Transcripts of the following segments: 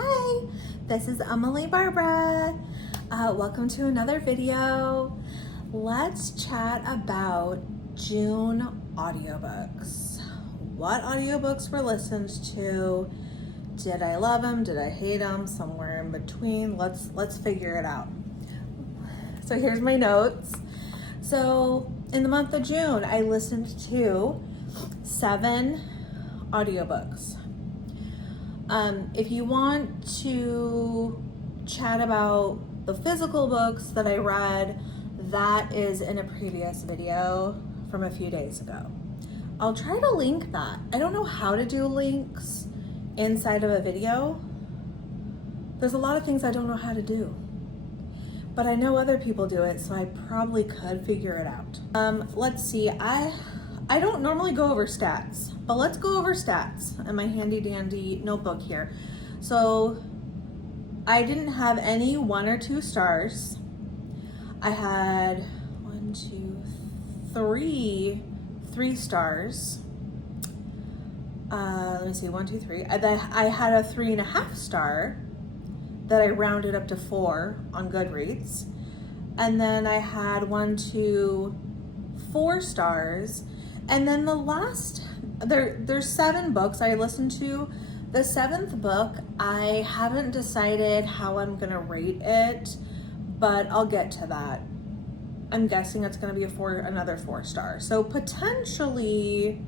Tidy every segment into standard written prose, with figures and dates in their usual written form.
Hi, this is Emily Barbara. Welcome to another video. Let's chat about June audiobooks. What audiobooks were listened to? Did I love them? Did I hate them? Somewhere in between. Let's figure it out. So here's my notes. So in the month of June, I listened to 7 audiobooks. If you want to chat about the physical books that I read, that is in a previous video from a few days ago. I'll try to link that. I don't know how to do links inside of a video. There's a lot of things I don't know how to do, but I know other people do it, so I probably could figure it out. Let's see, I don't normally go over stats, but let's go over stats in my handy dandy notebook here. So I didn't have any 1 or 2 stars. I had 3 stars. Let me see, 1, 2, 3. I had a 3.5 star that I rounded up to 4 on Goodreads. And then I had 1, 2, 4 stars. And then the last, there's 7 books I listened to. The 7th book, I haven't decided how I'm gonna rate it, but I'll get to that. I'm guessing it's gonna be another 4 star. So potentially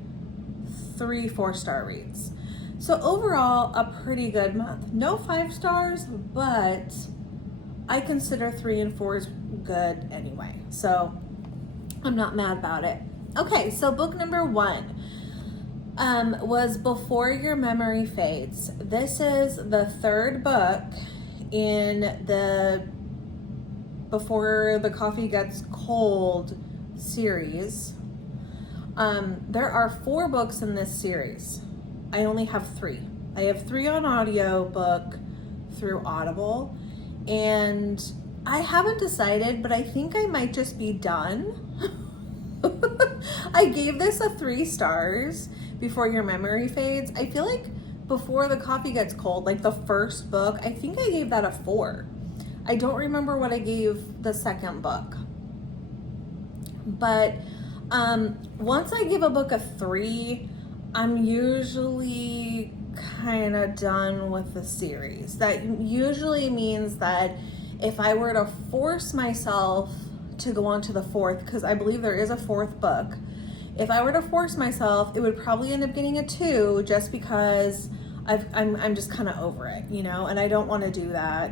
3 4-star reads. So overall, a pretty good month. No 5 stars, but I consider 3 and 4s good anyway. So I'm not mad about it. Okay, so book number 1 was Before Your Memory Fades. This is the 3rd book in the Before the Coffee Gets Cold series. There are 4 books in this series. I only have 3. I have 3 on audiobook through Audible, and I haven't decided, but I think I might just be done. I gave this a 3 stars, Before Your Memory Fades. I feel like Before the Coffee Gets Cold, like the first book, I think I gave that a 4. I don't remember what I gave the 2nd book. But once I give a book a 3, I'm usually kind of done with the series. That usually means that if I were to force myself to go on to the 4th, because I believe there is a 4th book. If I were to force myself, it would probably end up getting a 2, just because I'm just kind of over it, you know, and I don't want to do that.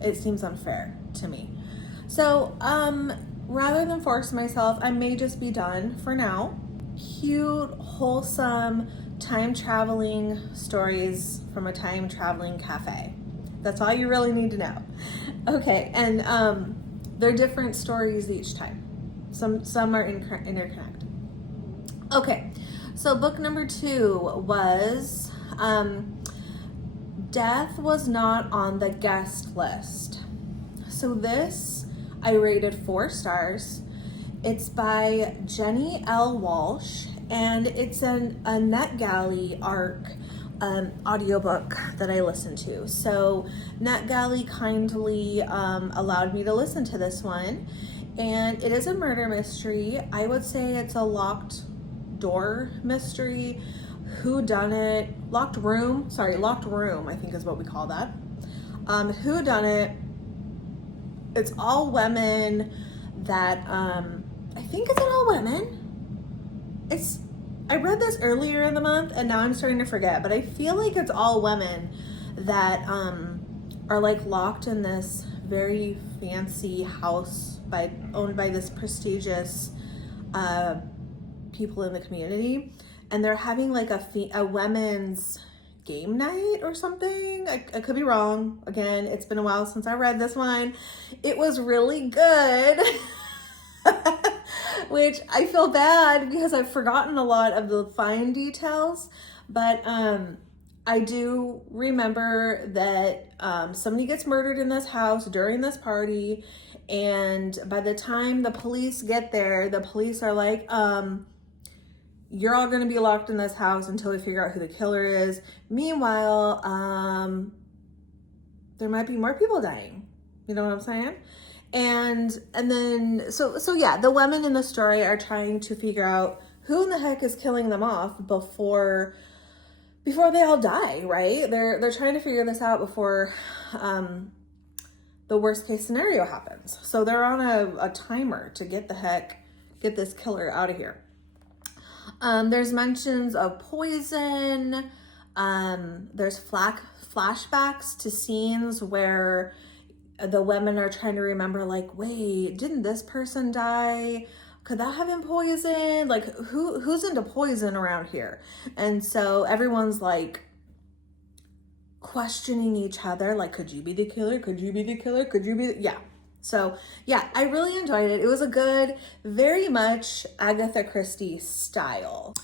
It seems unfair to me. So rather than force myself, I may just be done for now. Cute, wholesome, time traveling stories from a time traveling cafe. That's all you really need to know. Okay, and they're different stories each time. Some are interconnected. Okay, so book number 2 was Death Was Not on the Guest List. So this I rated 4 stars. It's by Jenny L. Walsh, and it's a NetGalley ARC audiobook that I listened to. So NetGalley kindly allowed me to listen to this one, and it is a murder mystery. I would say it's a locked door mystery, locked room, I think is what we call that. Whodunit. It's all women that I think it's all women. I read this earlier in the month, and now I'm starting to forget, but I feel like it's all women that are like locked in this very fancy house owned by this prestigious people in the community, and they're having like a women's game night or something. I could be wrong. Again, it's been a while since I read this one. It was really good. Which I feel bad because I've forgotten a lot of the fine details, but I do remember that somebody gets murdered in this house during this party, and by the time the police get there, the police are like, you're all going to be locked in this house until we figure out who the killer is. Meanwhile, there might be more people dying. You know what I'm saying? And then, so yeah, the women in the story are trying to figure out who in the heck is killing them off before they all die, right? They're trying to figure this out before the worst case scenario happens. So they're on a timer to get this killer out of here. There's mentions of poison. There's flashbacks to scenes where the women are trying to remember, like, wait, didn't this person die? Could that have been poison? Like, who's into poison around here? And so everyone's like questioning each other, like, could you be the killer? Could you be the killer? Could you be yeah. So yeah, I really enjoyed it. It was a good, very much Agatha Christie style.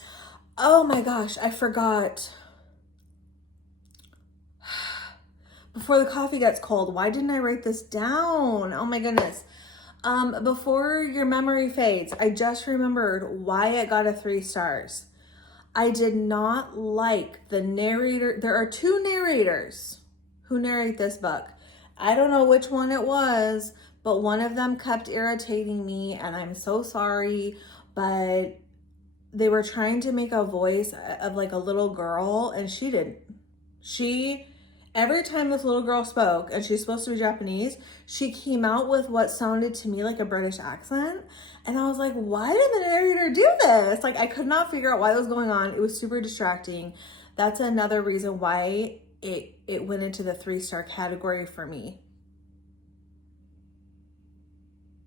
Oh my gosh, I forgot. Before the coffee gets cold, why didn't I write this down? Oh my goodness. Before your memory fades, I just remembered why it got a 3 stars. I did not like the narrator. There are 2 narrators who narrate this book. I don't know which one it was, but one of them kept irritating me, and I'm so sorry, but they were trying to make a voice of like a little girl, and she didn't. Every time this little girl spoke, and she's supposed to be Japanese, she came out with what sounded to me like a British accent. And I was like, why did the narrator do this? Like, I could not figure out why it was going on. It was super distracting. That's another reason why it went into the 3-star category for me.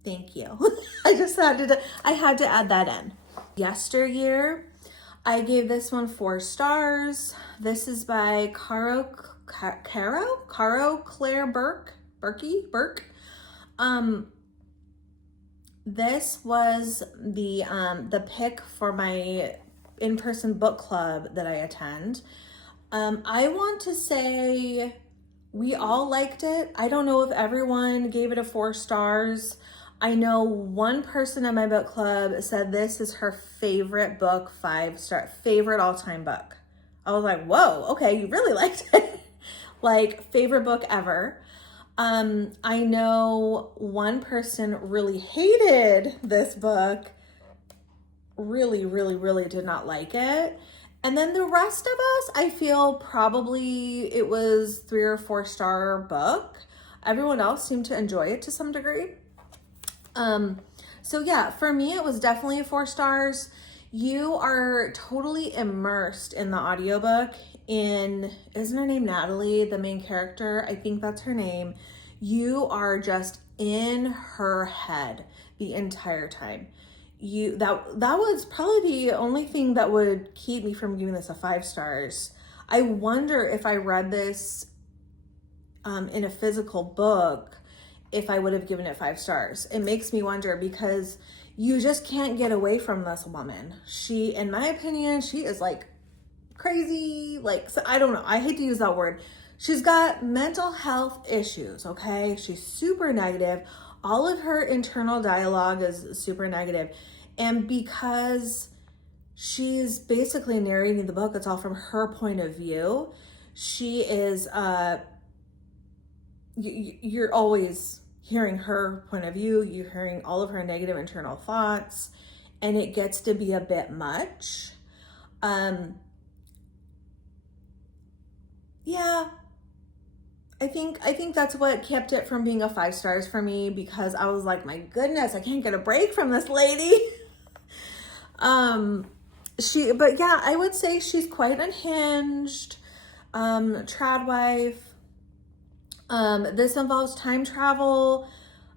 Thank you. I had to add that in. Yesteryear, I gave this one 4 stars. This is by Caro Claire Burke. This was the pick for my in-person book club that I attend. I want to say we all liked it. I don't know if everyone gave it a 4 stars. I know one person in my book club said this is her favorite book, 5-star, favorite all-time book. I was like, whoa, okay, you really liked it. Like, favorite book ever. I know one person really hated this book, really, really, really did not like it. And then the rest of us, I feel probably it was 3 or 4 star book. Everyone else seemed to enjoy it to some degree. So yeah, for me, it was definitely 4 stars. You are totally immersed in the audiobook isn't her name Natalie, the main character? I think that's her name. You are just in her head the entire time. That was probably the only thing that would keep me from giving this a 5 stars. I wonder if I read this in a physical book, if I would have given it 5 stars. It makes me wonder because you just can't get away from this woman. She, in my opinion, she is like crazy. Like, so I don't know. I hate to use that word. She's got mental health issues, okay? She's super negative. All of her internal dialogue is super negative. And because she's basically narrating the book, it's all from her point of view. She is, you're always hearing her point of view. You're hearing all of her negative internal thoughts, and it gets to be a bit much. Yeah, I think that's what kept it from being a 5 stars for me, because I was like, my goodness, I can't get a break from this lady. But yeah, I would say she's quite unhinged, trad wife. This involves time travel,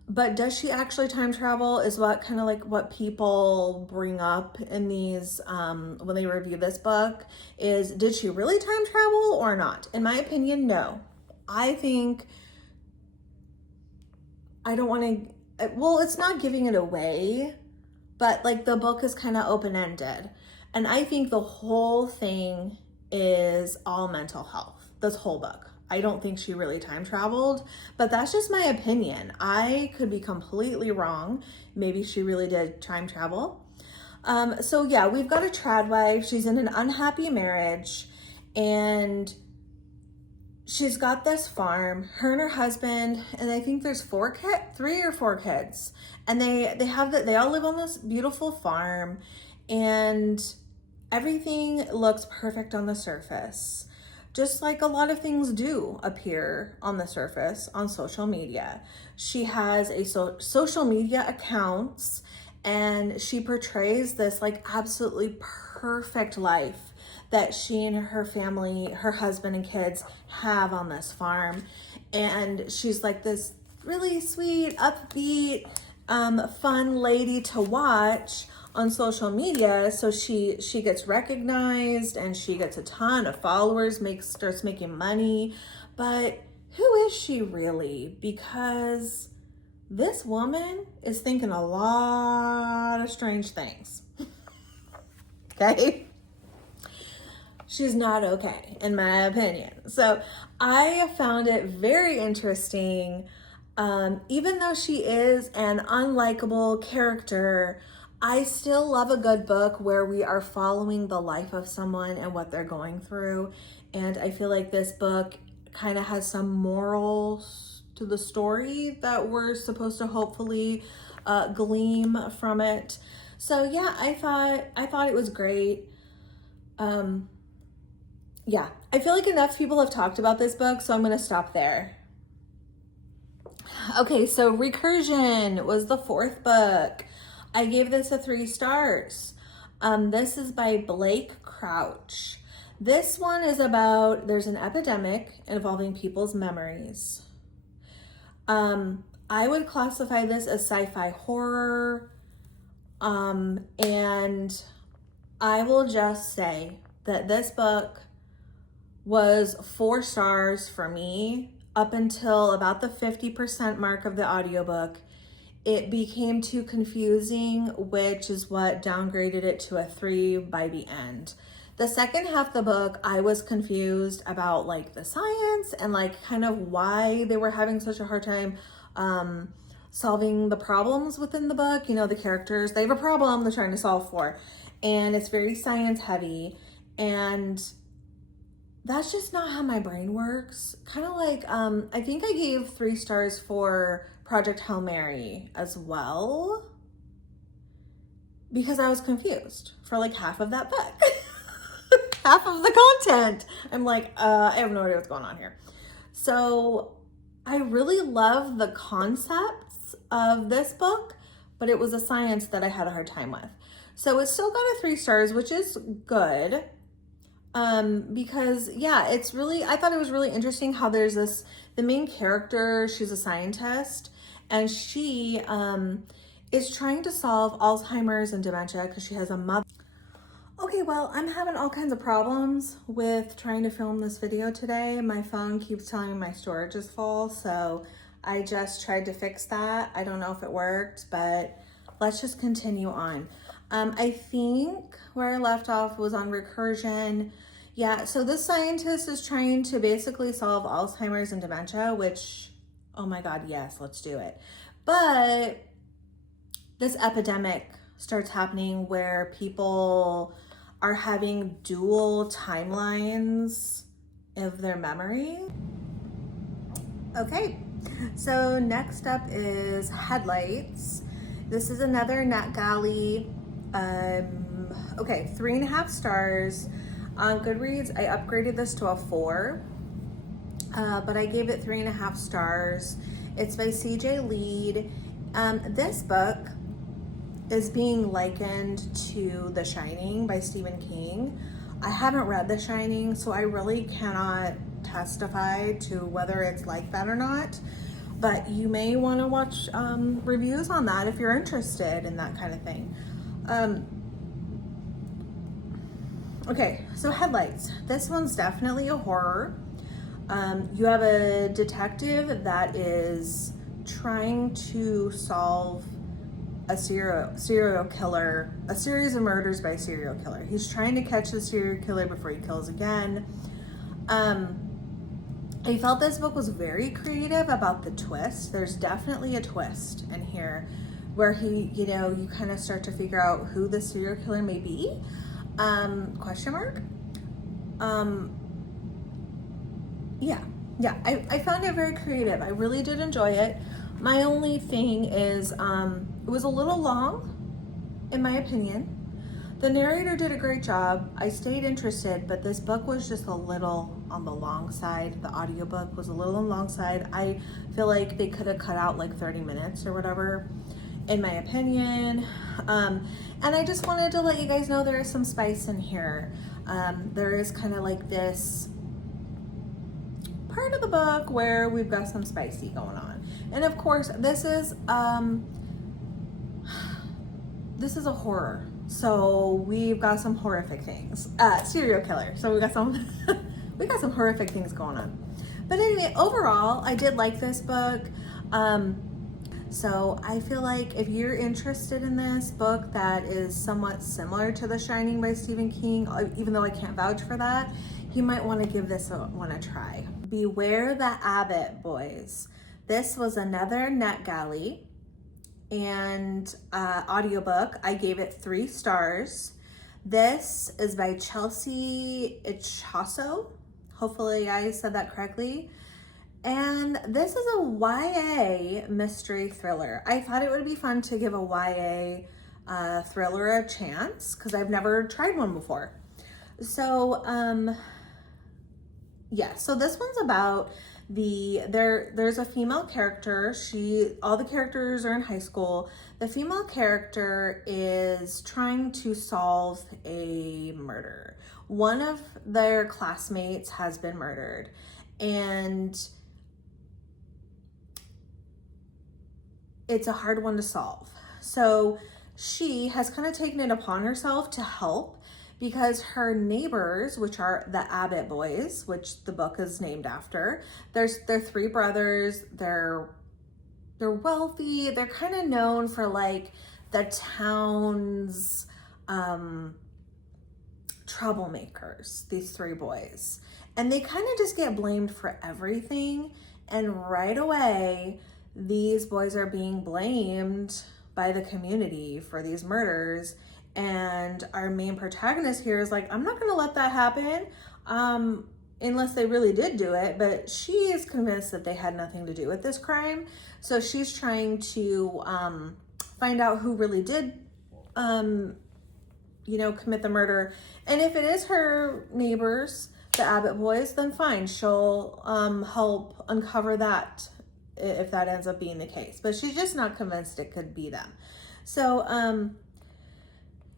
but does she actually time travel is what people bring up in these, when they review this book, is did she really time travel or not? In my opinion, no. I think, I don't want to, well, it's not giving it away, but like the book is kind of open-ended. And I think the whole thing is all mental health, this whole book. I don't think she really time traveled, but that's just my opinion. I could be completely wrong. Maybe she really did time travel. So yeah, we've got a trad wife. She's in an unhappy marriage, and she's got this farm, her and her husband, and I think there's 3 or 4 kids. And they all live on this beautiful farm, and everything looks perfect on the surface. Just like a lot of things do appear on the surface on social media. She has a social media accounts, and she portrays this like absolutely perfect life that she and her family, her husband and kids have on this farm. And she's like this really sweet, upbeat, fun lady to watch on social media. So she gets recognized, and she gets a ton of followers, starts making money. But who is she really? Because this woman is thinking a lot of strange things. Okay? She's not okay, in my opinion. So I found it very interesting. Even though she is an unlikable character, I still love a good book where we are following the life of someone and what they're going through. And I feel like this book kind of has some morals to the story that we're supposed to hopefully glean from it. So yeah, I thought it was great. Yeah, I feel like enough people have talked about this book, so I'm going to stop there. Okay, so Recursion was the 4th book. I gave this a 3 stars. This is by Blake Crouch. This one is about, there's an epidemic involving people's memories. I would classify this as sci-fi horror. And I will just say that this book was 4 stars for me up until about the 50% mark of the audiobook. It became too confusing, which is what downgraded it to a 3 by the end. The second half of the book, I was confused about like the science and like kind of why they were having such a hard time solving the problems within the book. You know, the characters, they have a problem they're trying to solve for, and it's very science heavy, and that's just not how my brain works. Kind of like, I think I gave 3 stars for Project Hail Mary as well, because I was confused for like half of that book. Half of the content. I'm like, I have no idea what's going on here. So I really love the concepts of this book, but it was a science that I had a hard time with. So it still got a 3 stars, which is good. Because yeah, it's really, I thought it was really interesting how there's the main character, she's a scientist, and she is trying to solve Alzheimer's and dementia because she has a mother. Okay, well, I'm having all kinds of problems with trying to film this video today. My phone keeps telling me my storage is full, so I just tried to fix that. I don't know if it worked, but let's just continue on. I think where I left off was on Recursion. Yeah, so this scientist is trying to basically solve Alzheimer's and dementia, which, oh my God, yes, let's do it. But this epidemic starts happening where people are having dual timelines of their memory. Okay, so next up is Headlights. This is another NetGalley. Okay, 3.5 stars. On Goodreads, I upgraded this to a 4, but I gave it 3.5 stars. It's by CJ Lead. This book is being likened to The Shining by Stephen King. I haven't read The Shining, so I really cannot testify to whether it's like that or not, but you may want to watch reviews on that if you're interested in that kind of thing. Okay, so Headlights. This one's definitely a horror. You have a detective that is trying to solve a serial killer, a series of murders by a serial killer. He's trying to catch the serial killer before he kills again. I felt this book was very creative about the twist. There's definitely a twist in here where he, you know, you kind of start to figure out who the serial killer may be, question mark. Yeah, I found it very creative. I really did enjoy it. My only thing is, it was a little long, in my opinion. The narrator did a great job. I stayed interested, but this book was just a little on the long side. The audiobook was a little on the long side. I feel like they could have cut out like 30 minutes or whatever, in my opinion. And I just wanted to let you guys know there is some spice in here. There is kind of like this part of the book where we've got some spicy going on. And of course, this is a horror. So we've got some horrific things. Serial killer. So we got some horrific things going on. But anyway, overall, I did like this book. So I feel like if you're interested in this book that is somewhat similar to The Shining by Stephen King, even though I can't vouch for that, you might want to give this one a try. Beware the Abbott Boys. This was another NetGalley and audiobook. I gave it 3 stars. This is by Chelsea Ichaso. Hopefully I said that correctly. And this is a YA mystery thriller. I thought it would be fun to give a YA thriller a chance because I've never tried one before. So yeah, so this one's about there's a female character. All the characters are in high school. The female character is trying to solve a murder. One of their classmates has been murdered, and it's a hard one to solve. So she has kind of taken it upon herself to help, because her neighbors, which are the Abbott Boys, which the book is named after, they're 3 brothers. They're wealthy. They're kind of known for like the town's troublemakers, these 3 boys. And they kind of just get blamed for everything. And right away, these boys are being blamed by the community for these murders. And our main protagonist here is like, I'm not going to let that happen unless they really did do it. But she is convinced that they had nothing to do with this crime. So she's trying to find out who really did, commit the murder. And if it is her neighbors, the Abbott Boys, then fine. She'll help uncover that if that ends up being the case. But she's just not convinced it could be them. So,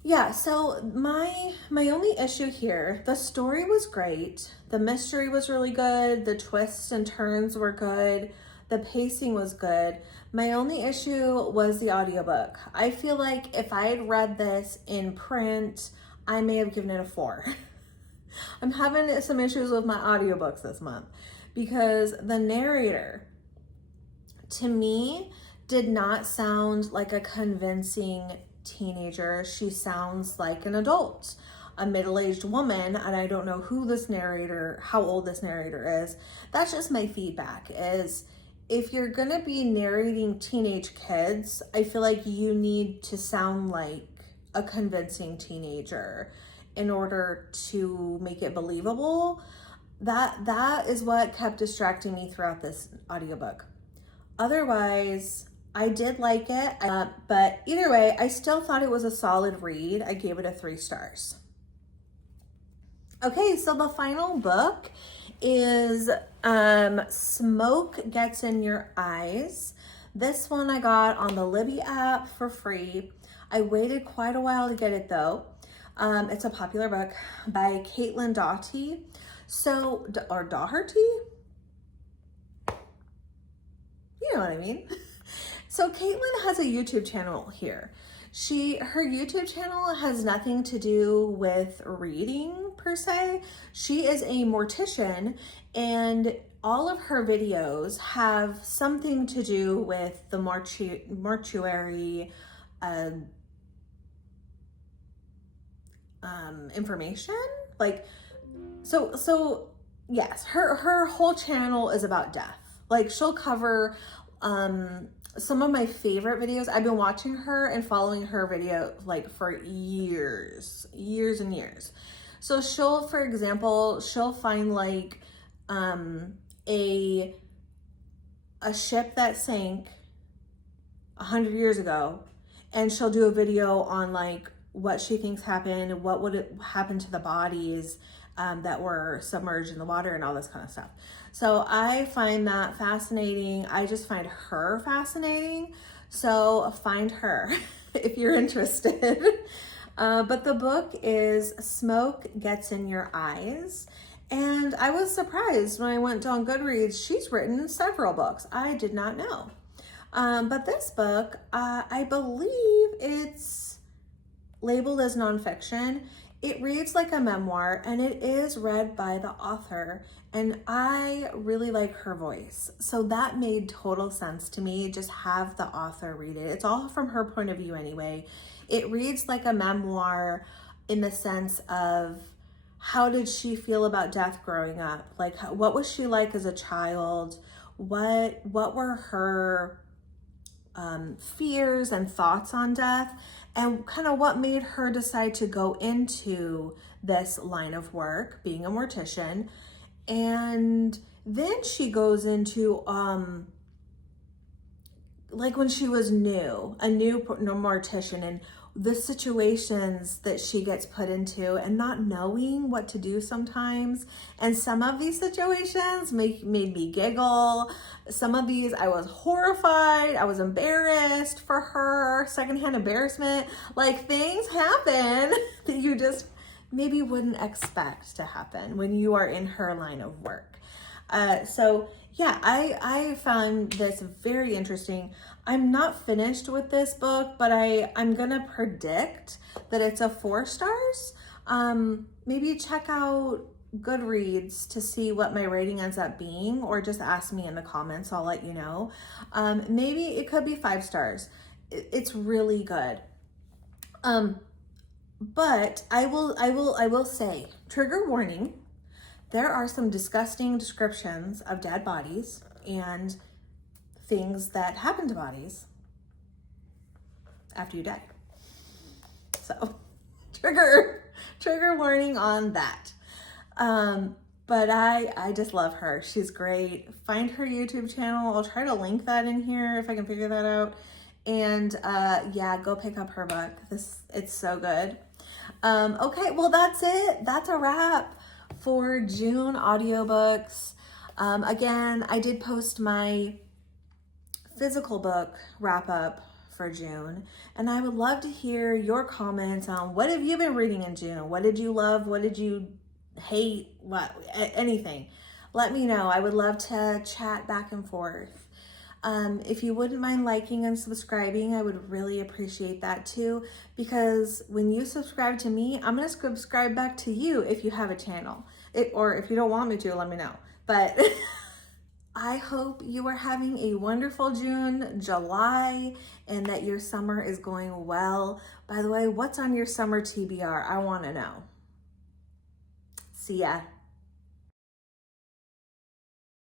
yeah, so my only issue here, the story was great. The mystery was really good. The twists and turns were good. The pacing was good. My only issue was the audiobook. I feel like if I had read this in print, I may have given it a 4. I'm having some issues with my audiobooks this month because the narrator, to me, did not sound like a convincing teenager. She sounds like an adult, a middle-aged woman, and I don't know how old this narrator is. That's just my feedback, is if you're gonna be narrating teenage kids, I feel like you need to sound like a convincing teenager in order to make it believable. That is what kept distracting me throughout this audiobook. Otherwise, I did like it, but either way, I still thought it was a solid read. I gave it a 3 stars. Okay, so the final book is Smoke Gets in Your Eyes. This one I got on the Libby app for free. I waited quite a while to get it though. It's a popular book by Caitlin Doughty. Or Doherty? You know what I mean? So Caitlin has a YouTube channel here. Her YouTube channel has nothing to do with reading per se. She is a mortician, and all of her videos have something to do with the mortuary information. Like, so yes, her whole channel is about death. Like, she'll cover some of my favorite videos. I've been watching her and following her video like for years and years. So she'll, for example, she'll find like a ship that sank 100 years ago, and she'll do a video on like what she thinks happened, what would it happen to the bodies that were submerged in the water and all this kind of stuff. So I find that fascinating. I just find her fascinating. So find her if you're interested. But the book is Smoke Gets in Your Eyes. And I was surprised when I went on Goodreads. She's written several books. I did not know. But this book, I believe it's labeled as nonfiction. It reads like a memoir, and it is read by the author, and I really like her voice. So that made total sense to me. Just have the author read it. It's all from her point of view anyway. It reads like a memoir in the sense of how did she feel about death growing up? Like, what was she like as a child? What were her fears and thoughts on death, and kind of what made her decide to go into this line of work, being a mortician. And then she goes into like when she was a new mortician, and the situations that she gets put into and not knowing what to do sometimes. And some of these situations made me giggle. Some of these I was horrified. I was embarrassed for her, secondhand embarrassment. Like, things happen that you just maybe wouldn't expect to happen when you are in her line of work. So yeah, I found this very interesting. I'm not finished with this book, but I'm gonna predict that it's a 4 stars. Maybe check out Goodreads to see what my rating ends up being, or just ask me in the comments, I'll let you know. Maybe it could be 5 stars. It's really good. But I will say, trigger warning, there are some disgusting descriptions of dead bodies and things that happen to bodies after you die. So trigger warning on that. But I just love her. She's great. Find her YouTube channel. I'll try to link that in here if I can figure that out. And yeah, go pick up her book. It's so good. Okay, well, that's it. That's a wrap for June audiobooks. Again, I did post my physical book wrap up for June, and I would love to hear your comments on what have you been reading in June? What did you love? What did you hate? Anything. Let me know. I would love to chat back and forth. If you wouldn't mind liking and subscribing, I would really appreciate that too, because when you subscribe to me, I'm going to subscribe back to you if you have a channel. Or if you don't want me to, let me know. But I hope you are having a wonderful June, July, and that your summer is going well. By the way, what's on your summer TBR? I want to know. See ya.